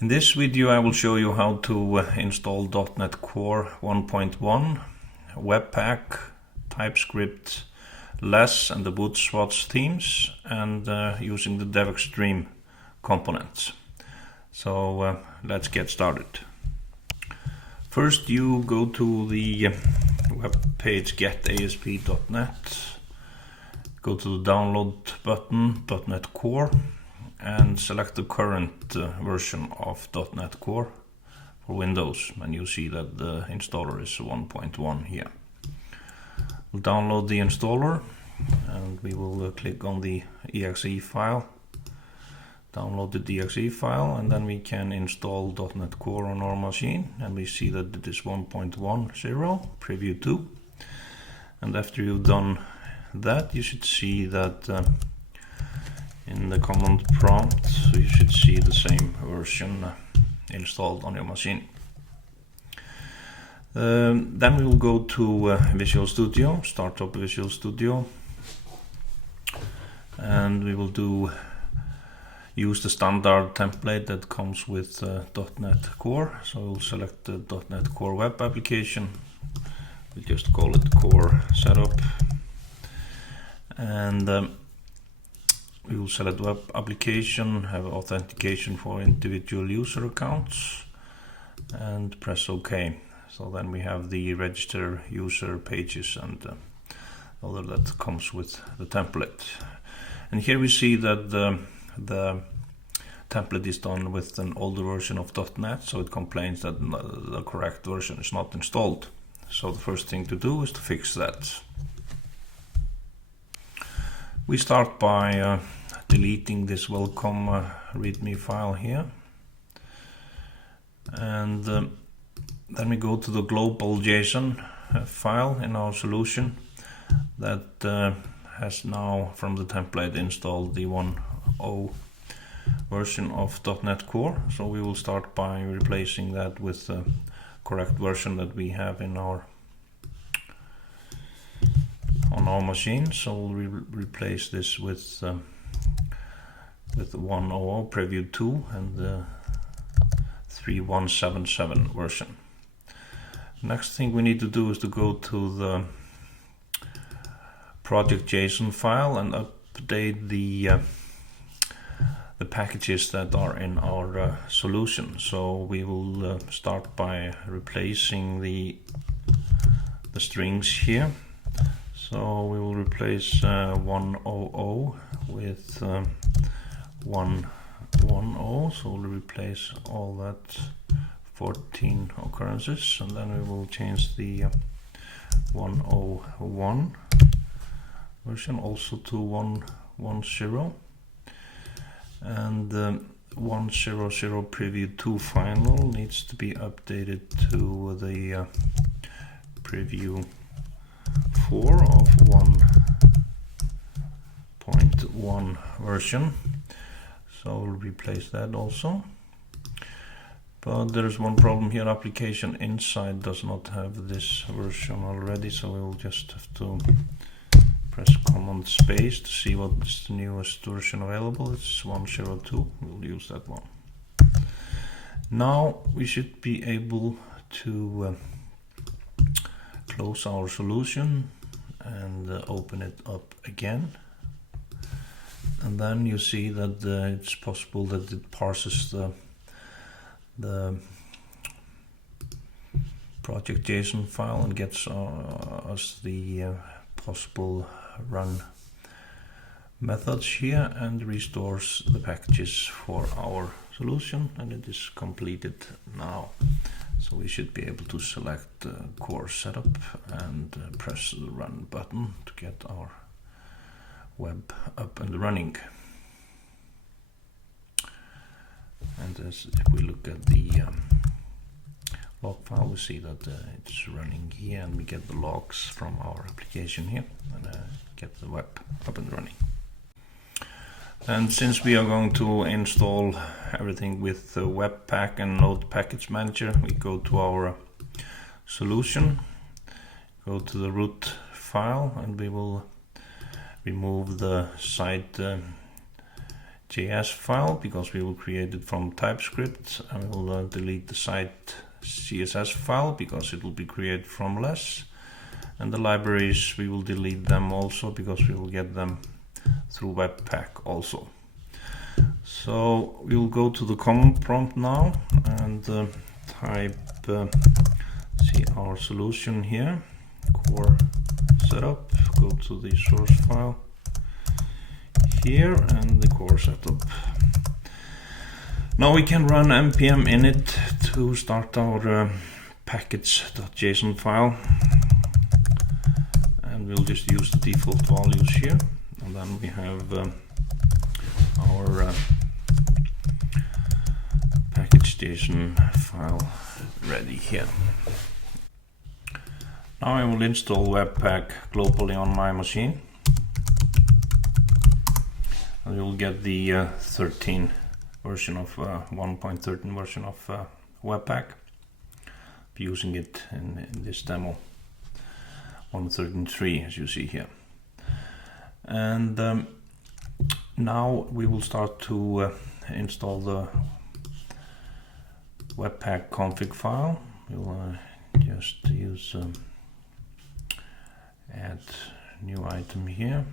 In this video I will show you how to install .NET Core 1.1, WebPack, TypeScript, Less and the Bootswatch themes, and using the DevExtreme components. So let's get started. First you go to the web page getasp.net, go to the download button, .NET Core, and select the current version of .NET Core for Windows, and you see that the installer is 1.1 here. We'll download the installer and we will click on the exe file, download the exe file, and then we can install .NET Core on our machine, and we see that it is 1.10 preview 2. And after you've done that, you should see that in the command prompt you should see the same version installed on your machine. Then we will go to Visual Studio, start up Visual Studio, and we will use the standard template that comes with .NET Core. So we'll select the .NET Core web application, we'll just call it Core Setup, and we will select web application, have authentication for individual user accounts, and press OK. So then we have the register user pages and other that comes with the template. And here we see that the template is done with an older version of .NET, so it complains that the correct version is not installed. So the first thing to do is to fix that. We start by deleting this welcome readme file here, and then we go to the global JSON file in our solution that has now from the template installed the 1.0 version of .NET Core. So we will start by replacing that with the correct version that we have in our on our machine. So we'll replace this with 1.0 preview 2 and the 3.177 version. Next thing we need to do is to go to the project JSON file and update the packages that are in our solution. So we will start by replacing the strings here. So we will replace 1.0 with 1.10, so we'll replace all that 14 occurrences, and then we will change the 1.01 version also to 1.10, and 1.00 preview 2 final needs to be updated to the preview 4 of 1.1 version. So we'll replace that also. But there is one problem here, application inside does not have this version already, so we will just have to press Command space to see what is the newest version available. It's 1.02, we'll use that one. Now we should be able to close our solution and open it up again. And then you see that it's possible that it parses the project JSON file and gets us the possible run methods here and restores the packages for our solution, and it is completed now. So we should be able to select Core Setup and press the Run button to get our web up and running. And if we look at the log file, we see that it's running here, and we get the logs from our application here and get the web up and running. And since we are going to install everything with WebPack and Node Package Manager, we go to our solution, go to the root file, and we will remove the side JS file because we will create it from TypeScript, and we will delete the site CSS file because it will be created from less, and the libraries we will delete them also because we will get them through WebPack also. So we will go to the command prompt now and type see our solution here, core setup, go to the source file here and the core setup. Now we can run npm init to start our package.json file, and we'll just use the default values here, and then we have our package.json file ready here. Now I will install Webpack globally on my machine, and you'll get the 13 version of 1.13 version of Webpack. Be using it in this demo 1.13.3 as you see here. And now we will start to install the Webpack config file. We'll just use add new item here,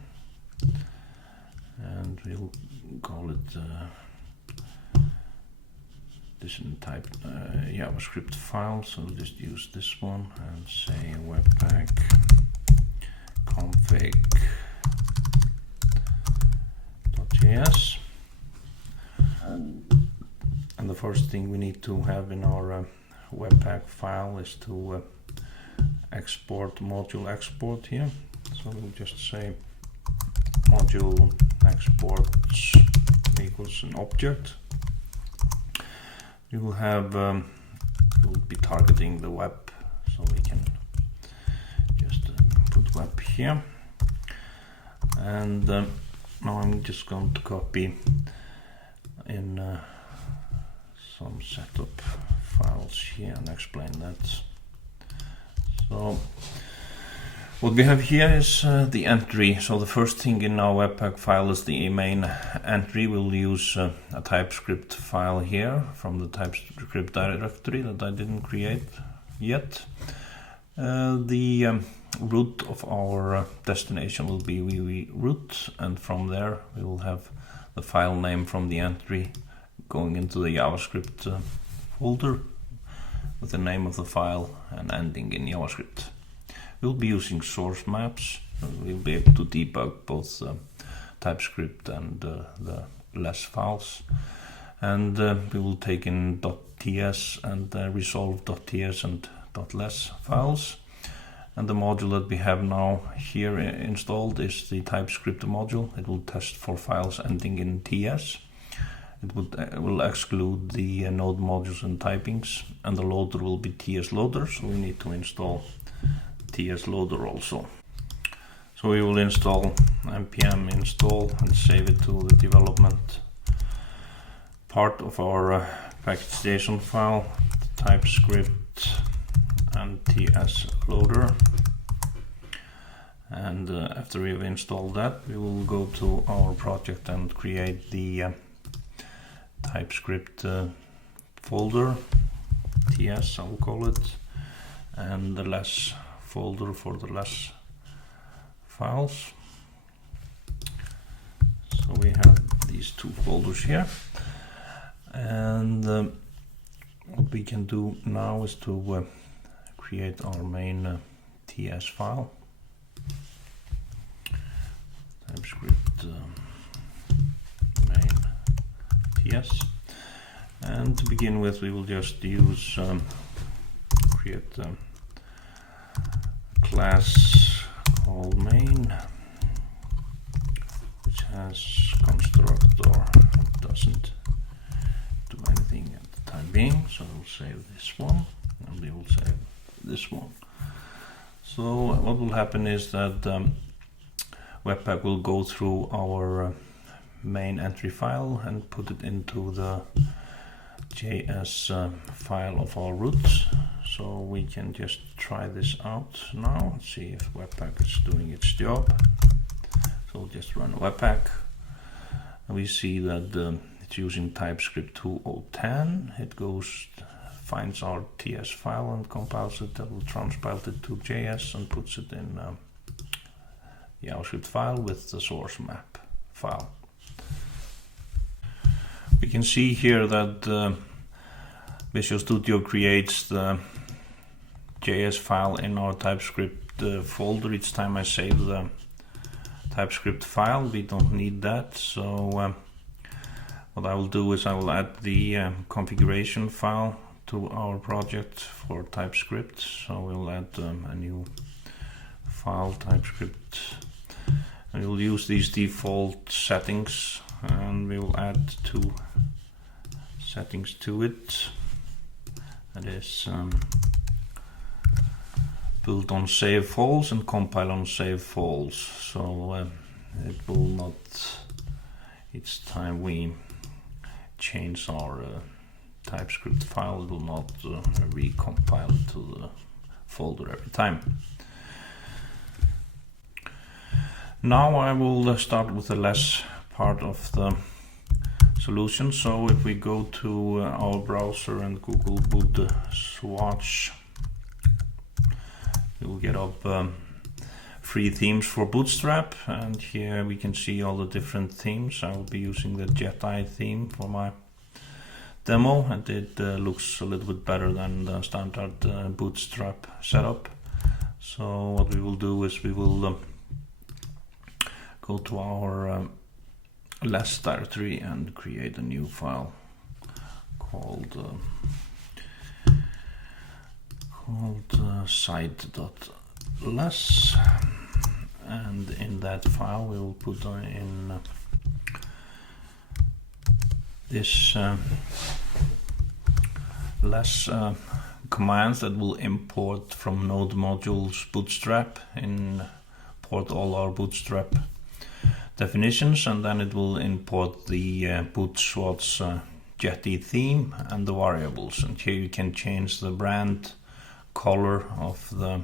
and we'll call it this in type JavaScript file, so we'll just use this one and say Webpack config.js. And the first thing we need to have in our Webpack file is to export module export here. So we'll just say module exports equals an object. We will have we will be targeting the web, so we can just put web here. And now I'm just going to copy in some setup files here and explain that. So what we have here is the entry. So the first thing in our Webpack file is the main entry. We'll use a TypeScript file here from the TypeScript directory that I didn't create yet. The root of our destination will be www.root, and from there we will have the file name from the entry going into the JavaScript folder with the name of the file and ending in JavaScript. We'll be using source maps. We'll be able to debug both TypeScript and the less files. And we will take in .ts and resolve.ts and .less files. And the module that we have now here installed is the TypeScript module. It will test for files ending in ts. It will exclude the node modules and typings, and the loader will be ts loader, so we need to install ts loader also. So we will install npm install and save it to the development part of our package.json file, TypeScript and ts loader. And after we have installed that, we will go to our project and create the TypeScript folder, ts I will call it, and the less folder for the less files. So we have these two folders here, and what we can do now is to create our main ts file, TypeScript main ts, and to begin with we will just use create a class called main, which has constructor that doesn't do anything at the time being, so we'll save this one and we will save this one. So what will happen is that Webpack will go through our main entry file and put it into the JS file of our roots. So we can just try this out now and see if Webpack is doing its job. So we'll just run Webpack, And we see that it's using TypeScript 2010. It finds our TS file and compiles it, that will transpile it to JS and puts it in the JavaScript file with the source map file. We can see here that Visual Studio creates the JS file in our TypeScript folder each time I save the TypeScript file. We don't need that, so what I will do is I will add the configuration file to our project for TypeScript. So we'll add a new file, TypeScript, and we'll use these default settings, and we will add 2 settings to it. That is build on save false and compile on save false. So it will not, each time we change our TypeScript file, it will not recompile it to the folder every time. Now I will start with the less part of the solution. So if we go to our browser and Google boot swatch, we will get up free themes for Bootstrap, and here we can see all the different themes. I will be using the Jedi theme for my demo, and it looks a little bit better than the standard Bootstrap setup. So what we will do is we will go to our less directory and create a new file called site.less, and in that file we will put in this less commands that will import from Node modules Bootstrap, import all our Bootstrap definitions, and then it will import the boot swatch Jetty theme and the variables. And here you can change the brand color of the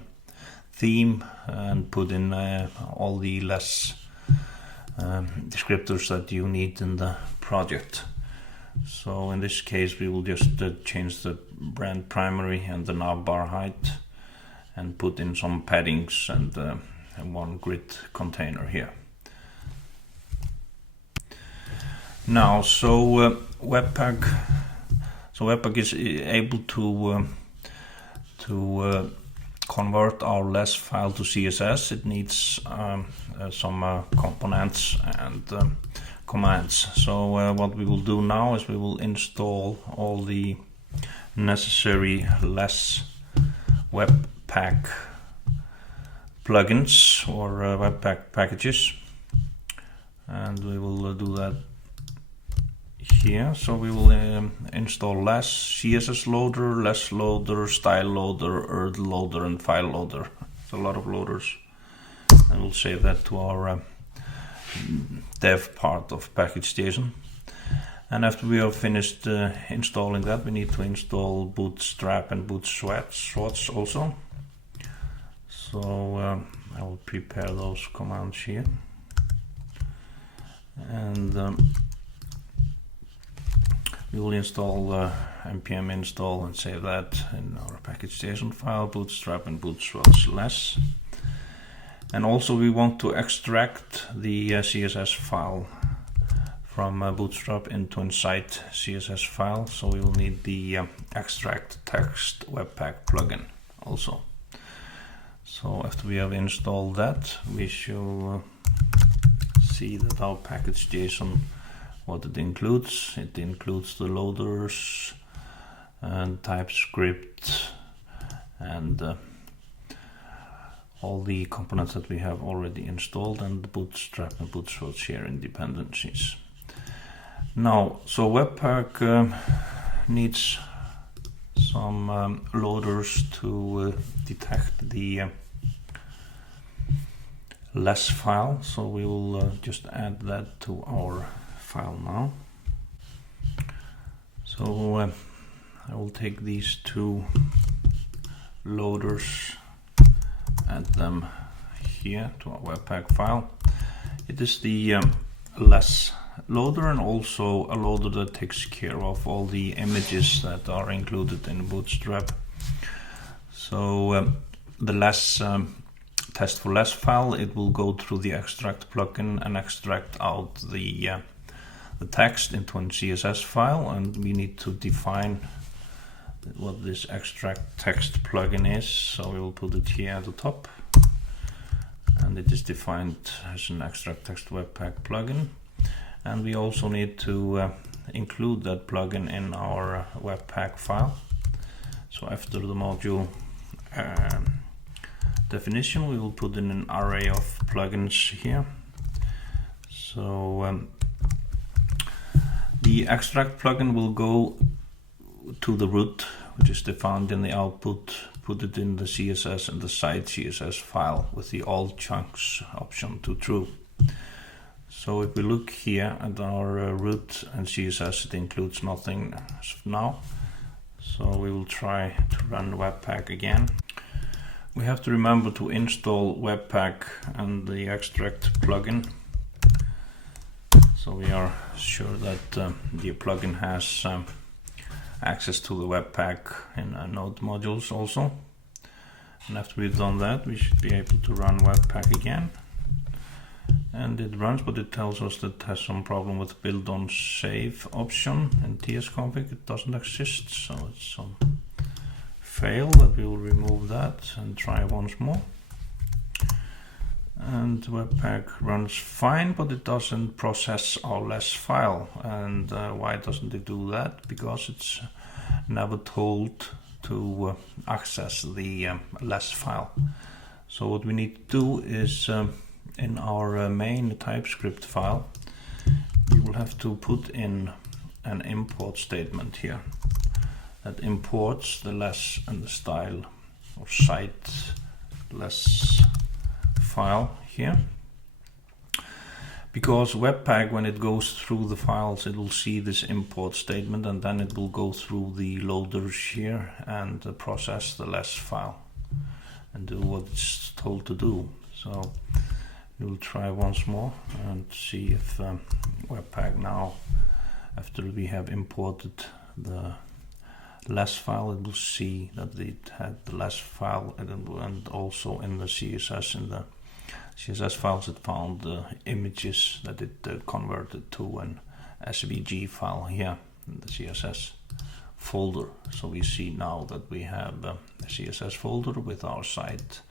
theme and put in all the less descriptors that you need in the project. So in this case we will just change the brand primary and the navbar height and put in some paddings and one grid container here. Now, so WebPack is able to convert our less file to CSS. It needs some components and commands. So what we will do now is we will install all the necessary less WebPack plugins or WebPack packages, and we will do that here. So we will install less CSS loader, less loader, style loader, URL loader, and file loader. It's a lot of loaders, and we'll save that to our dev part of package.json. And after we have finished installing that, we need to install Bootstrap and boot swatch also. So I will prepare those commands here, and we will install npm install and save that in our package.json file, Bootstrap and boot swatch less. And also we want to extract the CSS file from Bootstrap into Insight CSS file, so we will need the extract text webpack plugin also. So after we have installed that, we shall see that our package.json, what it includes. It includes the loaders and TypeScript and all the components that we have already installed, and the Bootstrap and boot swatch sharing dependencies. Now, so Webpack needs some loaders to detect the less file, so we will just add that to our file now. So I will take these 2 loaders, add them here to our Webpack file. It is the less loader and also a loader that takes care of all the images that are included in Bootstrap. So the less test for less file, it will go through the extract plugin and extract out the text into a CSS file, and we need to define what this extract text plugin is. So we will put it here at the top, and it is defined as an extract text webpack plugin. And we also need to include that plugin in our webpack file. So after the module definition, we will put in an array of plugins here. So the extract plugin will go to the root, which is defined in the output, put it in the CSS and the site CSS file with the all chunks option to true. So if we look here at our root and CSS, it includes nothing as of now. So we will try to run Webpack again. We have to remember to install Webpack and the extract plugin, so we are sure that the plugin has access to the Webpack in Node modules also. And after we've done that, we should be able to run Webpack again. And it runs, but it tells us that it has some problem with build on save option in tsconfig. It doesn't exist, so it's some fail that we will remove that and try once more. And Webpack runs fine, but it doesn't process our less file. And why doesn't it do that? Because it's never told to access the less file. So what we need to do is in our main TypeScript file, we will have to put in an import statement here that imports the less and the style or site less file here. Because Webpack, when it goes through the files, it will see this import statement, and then it will go through the loaders here and process the less file and do what it's told to do. So we will try once more and see if Webpack now, after we have imported the less file, it will see that it had the less file, and also in the CSS, in the CSS files, it found the images that it converted to an SVG file here in the CSS folder. So we see now that we have a CSS folder with our site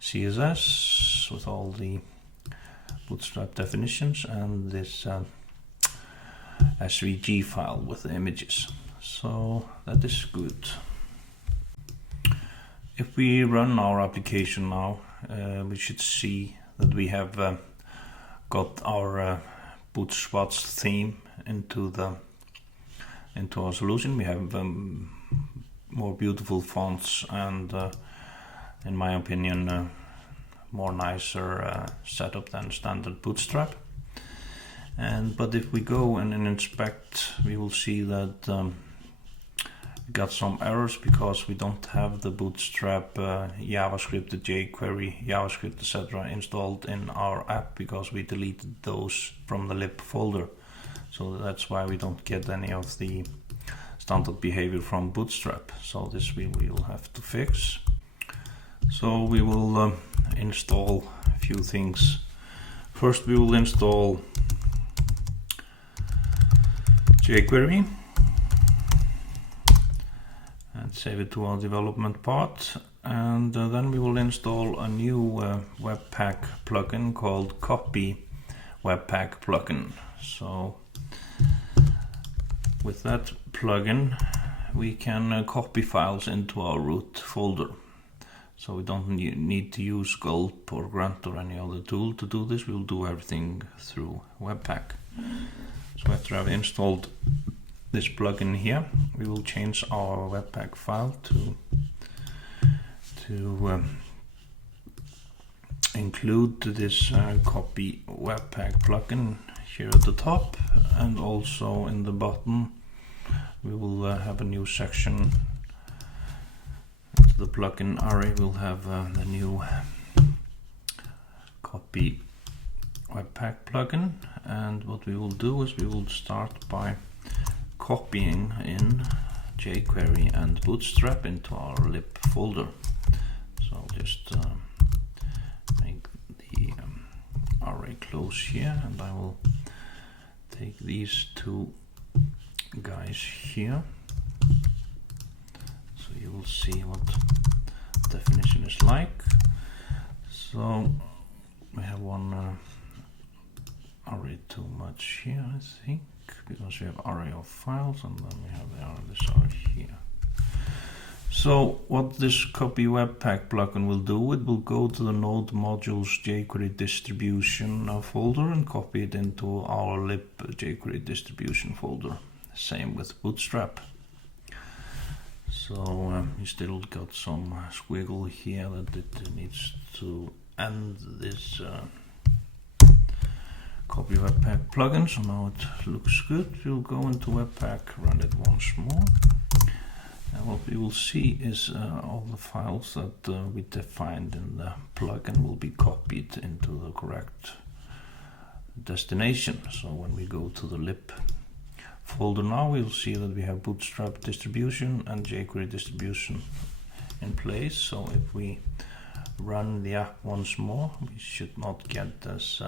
CSS with all the Bootstrap definitions and this SVG file with the images. So that is good. If we run our application now, we should see that we have got our Bootstrap theme into our solution. We have more beautiful fonts and, in my opinion, more nicer setup than standard Bootstrap. But if we go and inspect, we will see that we got some errors because we don't have the Bootstrap JavaScript, the jQuery, JavaScript, etc. installed in our app, because we deleted those from the lib folder. So that's why we don't get any of the standard behavior from Bootstrap. So this we will have to fix. So we will install a few things. First we will install jQuery and save it to our development part, and then we will install a new Webpack plugin called Copy Webpack plugin. So with that plugin we can copy files into our root folder. So we don't need to use Gulp or Grunt or any other tool to do this. We'll do everything through Webpack. So after I've installed this plugin here, we will change our Webpack file to include this Copy Webpack plugin here at the top, and also in the bottom we will have a new section. The plugin array will have the new Copy WebPack plugin, and what we will do is we will start by copying in jQuery and Bootstrap into our lib folder. So I'll just make the array close here, and I will take these two guys here, so you will see what definition is like. So we have one array too much here, I think, because we have array of files, and then we have this array here. So what this copy webpack plugin will do, it will go to the node modules jQuery distribution folder and copy it into our lib jQuery distribution folder. Same with Bootstrap. So we still got some squiggle here that it needs to end this copy webpack plugin. So now it looks good. We'll go into webpack, run it once more. And what we will see is all the files that we defined in the plugin will be copied into the correct destination. So when we go to the lib folder now, we'll see that we have Bootstrap distribution and jQuery distribution in place. So if we run the app once more, we should not get as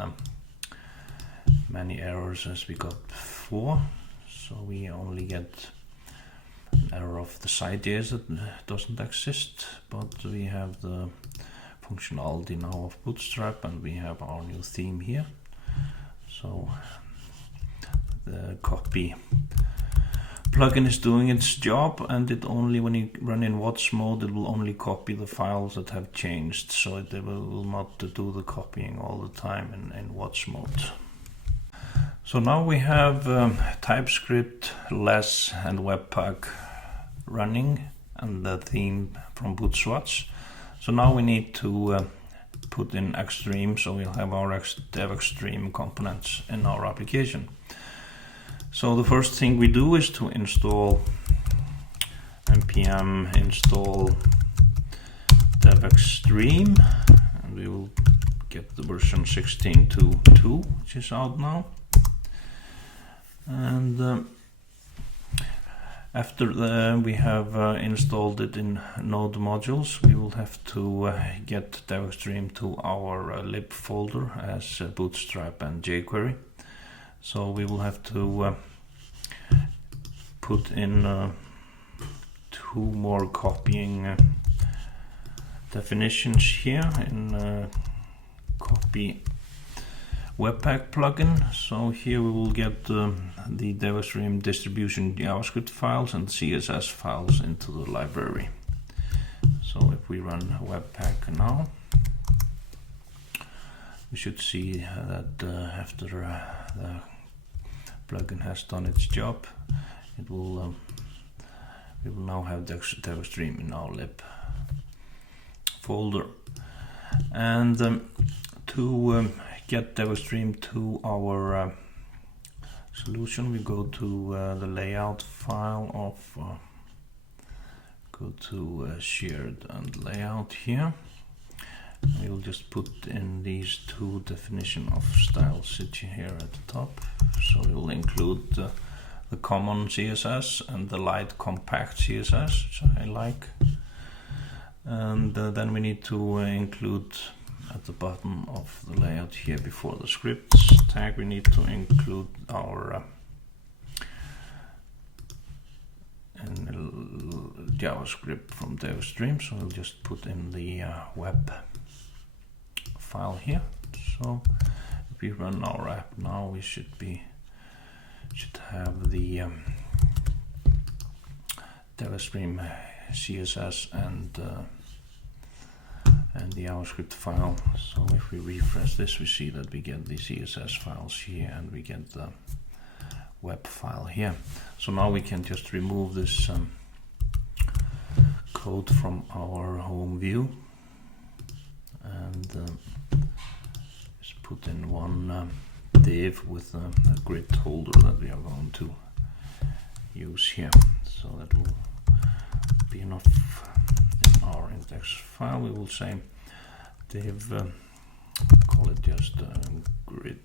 many errors as we got before. So we only get an error of the site.js that doesn't exist, but we have the functionality now of Bootstrap, and we have our new theme here. So the copy plugin is doing its job, and it only, when you run in watch mode, it will only copy the files that have changed, so it will not do the copying all the time in watch mode. So now we have TypeScript, less, and Webpack running, and the theme from Bootswatch. So now we need to put in Extreme, so we'll have our DevExtreme components in our application. So the first thing we do is to install npm install DevExtreme, and we will get the version 16.2.2, which is out now. And after we have installed it in node modules, we will have to get DevExtreme to our lib folder as Bootstrap and jQuery. So we will have to put in two more copying definitions here in copy webpack plugin. So here we will get the DevExtreme distribution JavaScript files and CSS files into the library. So if we run webpack now, we should see that after the plugin has done its job, it will we will now have DevExtreme in our lib folder. And to get DevExtreme to our solution, we go to the layout file of go to shared and layout here. We will just put in these two definition of style city here at the top. So we will include the common CSS and the light compact CSS, which I like. And then we need to include at the bottom of the layout here, before the scripts tag, we need to include our JavaScript from DevExtreme. So we'll just put in the web file here. So if we run our app now, we should have the DevExtreme CSS and the JavaScript file. So if we refresh this, we see that we get the CSS files here and we get the web file here. So now we can just remove this code from our home view and just put in one div with a grid holder that we are going to use here. So that will be enough in our index file. We will say div call it just grid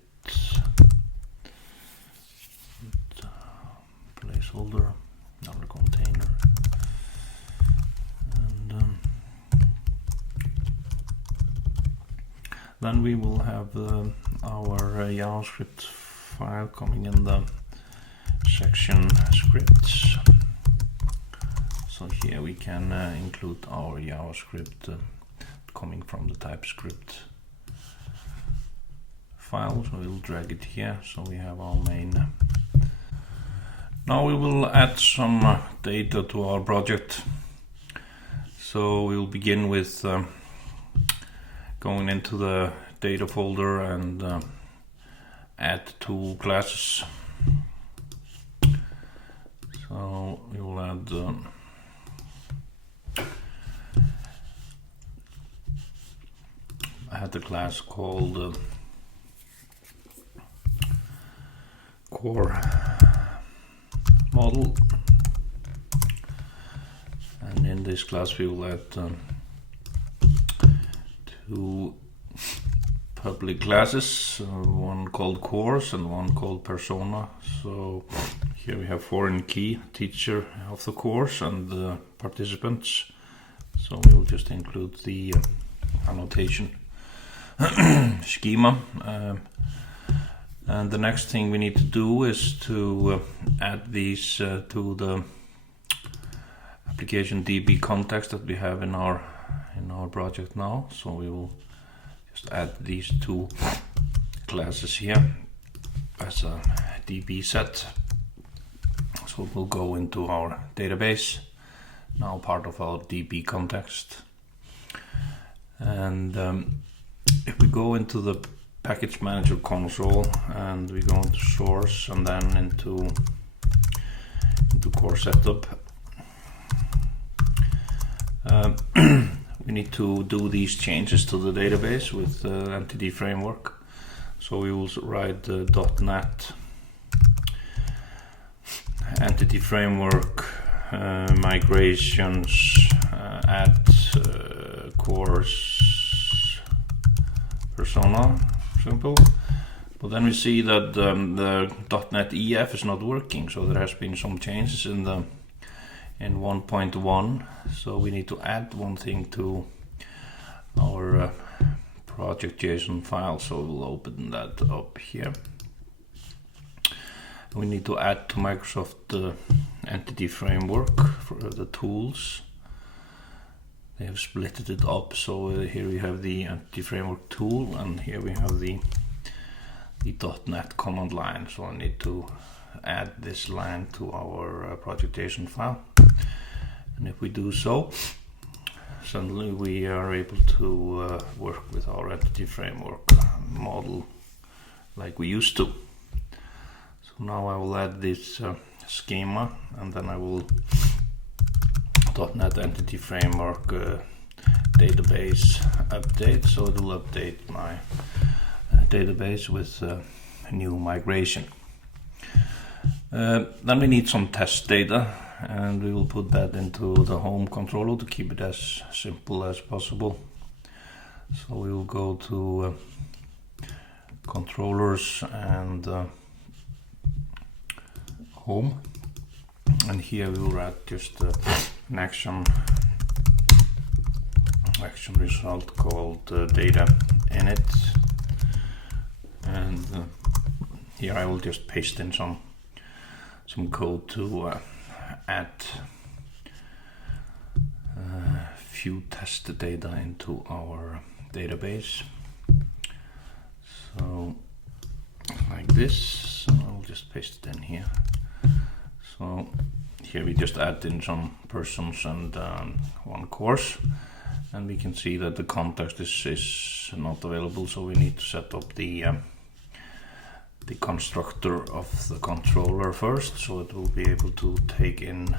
placeholder, another container, and then we will have our JavaScript file coming in the section scripts. So here we can include our JavaScript coming from the TypeScript file. So we'll drag it here, so we have our main. Now we will add some data to our project. So we will begin with going into the data folder and add two classes. So we will add I had a class called core model, and in this class we will add two public classes, one called course and one called persona. So here we have foreign key, teacher of the course, and the participants. So we will just include the annotation schema. And the next thing we need to do is to add these to the application DB context that we have in our project now. So we will just add these two classes here as a DB set. So it will go into our database, now part of our DB context. And if we go into the package manager console and we go into source and then into core setup, we need to do these changes to the database with entity framework. So we will write .NET entity framework migrations add course persona, simple. But then we see that the .NET EF is not working, so there has been some changes in 1.1. So we need to add one thing to our project JSON file. So we'll open that up here. We need to add to Microsoft entity framework for the tools. They have split it up, so here we have the entity framework tool, and here we have the .NET command line. So I need to add this line to our project JSON file, and if we do so, suddenly we are able to work with our entity framework model like we used to. So now I will add this schema, and then I will .NET entity framework database update. So it will update my database with a new migration. Then we need some test data, and we will put that into the home controller to keep it as simple as possible. So we will go to controllers and home, and here we will write just an action result called data init, and here I will just paste in some code to add few test data into our database. So like this, so I'll just paste it in here. So here we just add in some persons and one course, and we can see that the context is not available, so we need to set up the constructor of the controller first, so it will be able to take in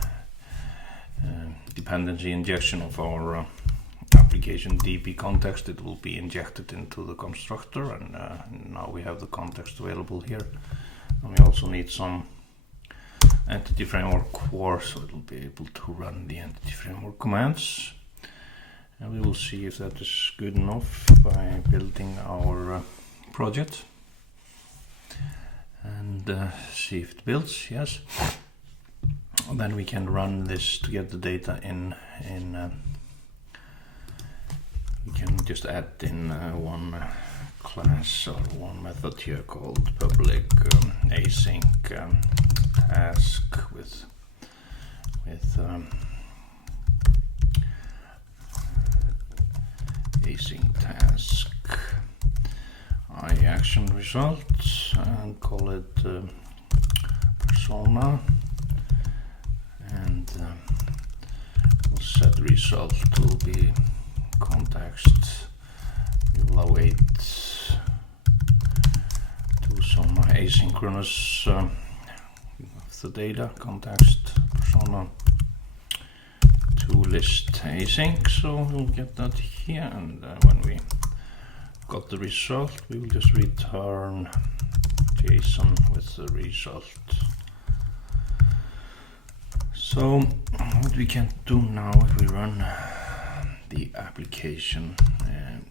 dependency injection of our application DB context. It will be injected into the constructor, and now we have the context available here. And we also need some entity framework core, so it will be able to run the entity framework commands. And we will see if that is good enough by building our project. And see if it builds, yes. And then we can run this to get the data in we can just add in one class or one method here called public async task with async task action results and call it persona, and we'll set result to be context. We will await to some asynchronous of the data context persona to list async, so we'll get that here, and when we got the result we will just return JSON with the result. So what we can do now, if we run the application and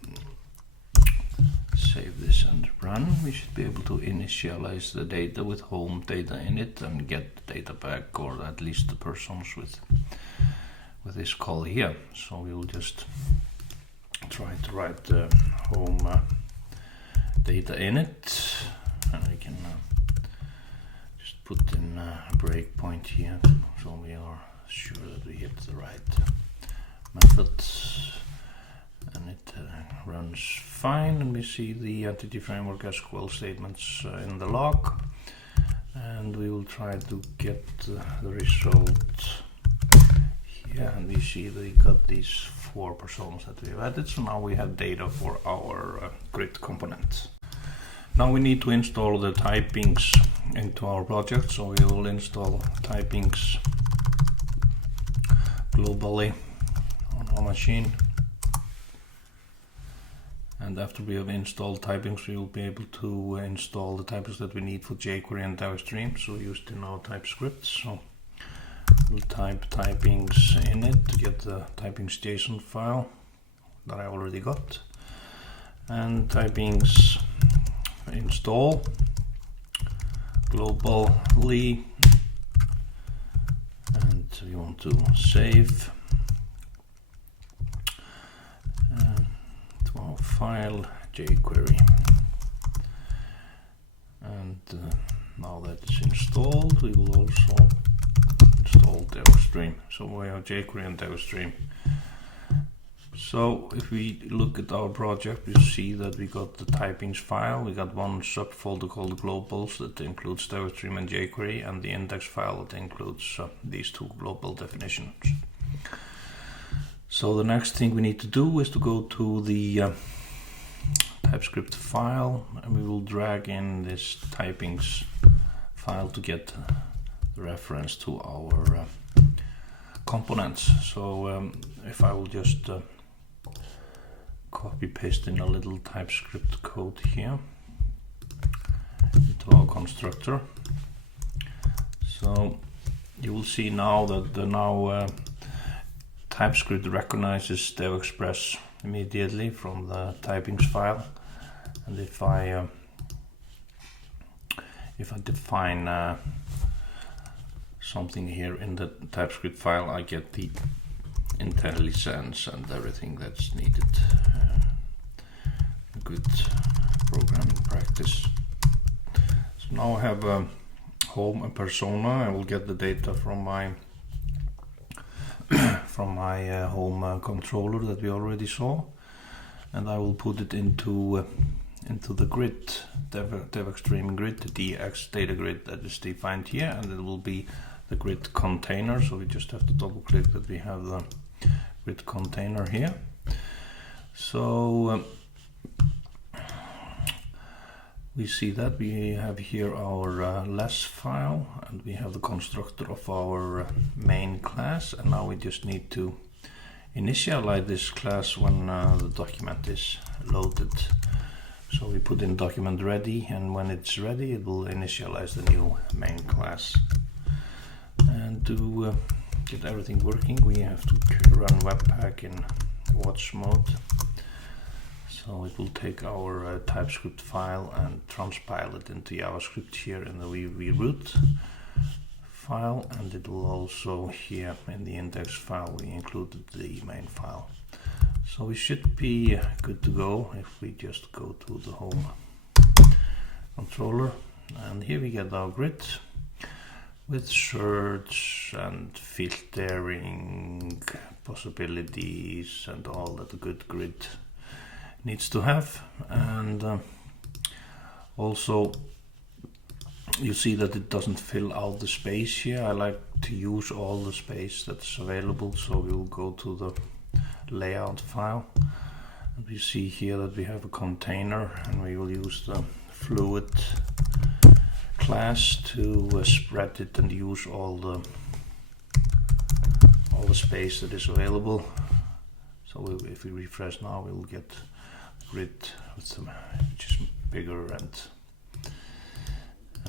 save this and run, we should be able to initialize the data with home data in it and get the data back, or at least the persons with this call here. So we will just try to write the home data in it, and we can just put in a breakpoint here so we are sure that we hit the right method, and it runs fine, and we see the Entity Framework SQL statements in the log, and we will try to get the result here, and we see that we got these 4 personas that we have added. So now we have data for our grid component. Now we need to install the typings into our project, so we will install typings globally on our machine. And after we have installed typings, we will be able to install the typings that we need for jQuery and DevExtreme, so used in our TypeScript. So we'll type typings in it to get the typings JSON file that I already got, and typings install globally, and we want to save to our file jQuery, and now that is installed we will also install DevExtreme. So we have jQuery and DevExtreme. So if we look at our project, we see that we got the typings file. We got one subfolder called globals that includes DevExtreme and jQuery, and the index file that includes these 2 global definitions. So the next thing we need to do is to go to the TypeScript file, and we will drag in this typings file to get the reference to our components. So if I will just copy paste in a little TypeScript code here into our constructor. So you will see now that the TypeScript recognizes DevExpress immediately from the typings file, and if I define something here in the TypeScript file, I get the IntelliSense and everything that's needed. Good programming practice. So now I have a home and persona. I will get the data from my home controller that we already saw, and I will put it into the grid, DevExtreme grid, the DX data grid that is defined here, and it will be the grid container. So we just have to double click that we have the grid container here. So we see that we have here our less file, and we have the constructor of our main class, and now we just need to initialize this class when the document is loaded. So we put in document ready, and when it's ready it will initialize the new main class. And to get everything working, we have to run WebPack in watch mode. So it will take our TypeScript file and transpile it into JavaScript here in the root file, and it will also here in the index file we included the main file. So we should be good to go if we just go to the home controller, and here we get our grid with search and filtering possibilities and all that a good grid needs to have. And also you see that it doesn't fill out the space here. I like to use all the space that's available, so we'll go to the layout file, and we see here that we have a container, and we will use the fluid class to spread it and use all the space that is available. So if we refresh now, we'll get grid with some, which is bigger and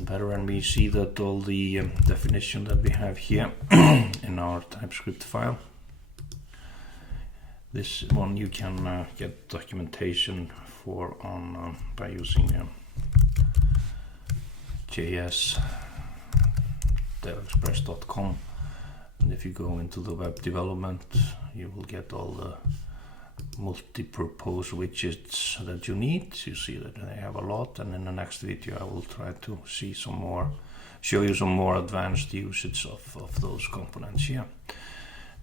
better, and we see that all the definition that we have here in our TypeScript file. This one you can get documentation for on by using JS.devexpress.com, and if you go into the web development, you will get all the multi-purpose widgets that you need. You see that they have a lot, and in the next video I will try to see some more, show you some more advanced usage of those components here.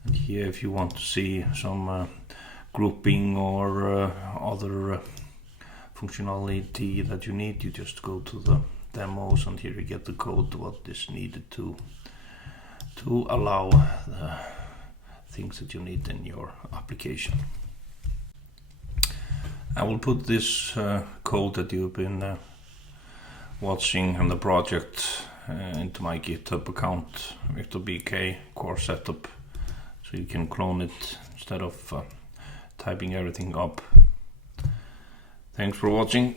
And here, if you want to see some grouping or other functionality that you need, you just go to the demos, and here you get the code what is needed to allow the things that you need in your application. I will put this code that you've been watching and the project into my GitHub account, VictorBK core setup, so you can clone it instead of typing everything up. Thanks for watching.